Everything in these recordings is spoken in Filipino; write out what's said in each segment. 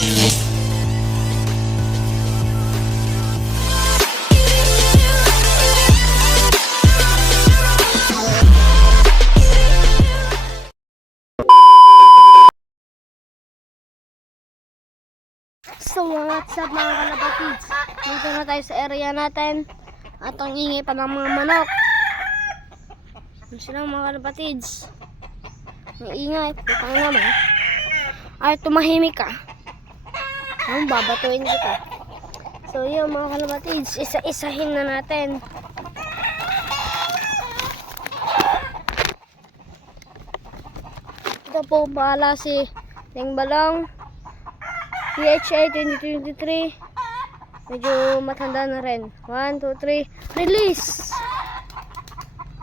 So what's up mga kalapatids? Dito na tayo sa area natin. At ang ingay pa ng mga manok. Ano silang mga kalapatids? May ingay. Putang naman. Ay tumahimik ka. Ang babatuin kita. So yun mga kalapatids. Isa-isahin na natin. Ito po bahala si Deng Balong. PHA 2023. Medyo matanda na rin. 1, 2, 3. Release!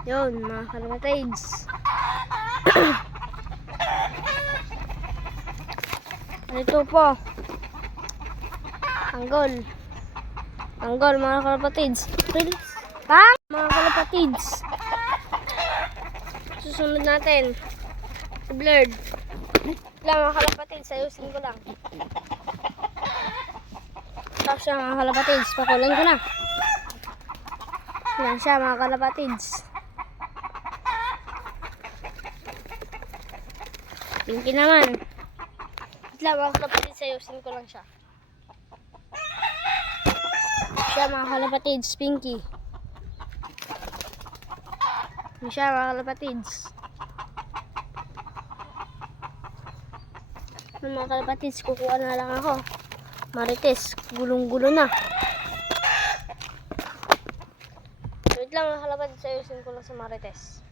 Yun, mga kalapatids. Ito po. Tanggol. Tanggol, mga kalapatids. Release. Tang! Mga kalapatids. Susunod natin. Si Blurred. Lang mga kalapatids. Ayusin ko lang. Tapos siya mga kalapatids, pakulan ko na. Yan siya mga kalapatids. Pinky naman. Ito mga kalapatids, ayusin ko lang siya. Siya mga kalapatids, Pinky. Yan siya mga kalapatids. Mga kalapatids, kukuha na lang ako. Marites, gulong-gulo na. Wait lang mga kalapatids, ayusin ko lang sa Marites.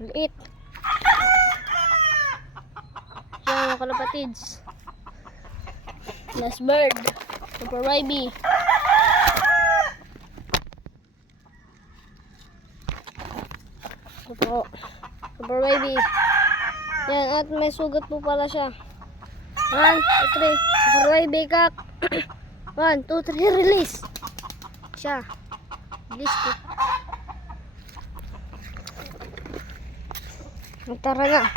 Liit. Yan mga kalapatids. Last bird. Super YB. Super YB. Yan, at may sugat po pala siya. 1, 2, 3. Super YB kak. 1, 2, 3. Release. Siya. Release ko. Tara na.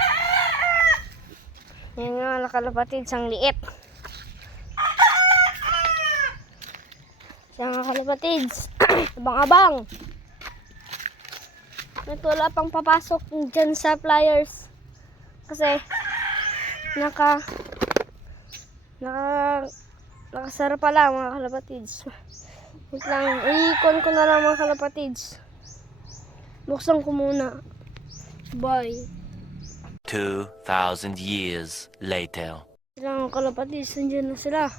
Yan nga nakalapatids, ang liit. Siya nga kalapatids. Abang-abang. At wala pang papasok dyan sa pliers. Kasi nakasara pa lang mga kalapatids. Wait lang, i-con ko na lang mga kalapatids. Buksan ko muna. Bye. 2,000 years later. Sila mga kalapatids, nandiyan na sila.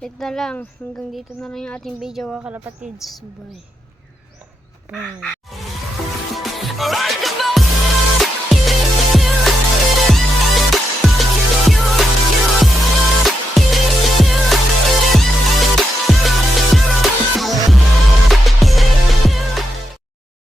Wait na lang, hanggang dito na lang yung ating video mga kalapatids. Bye. Bye.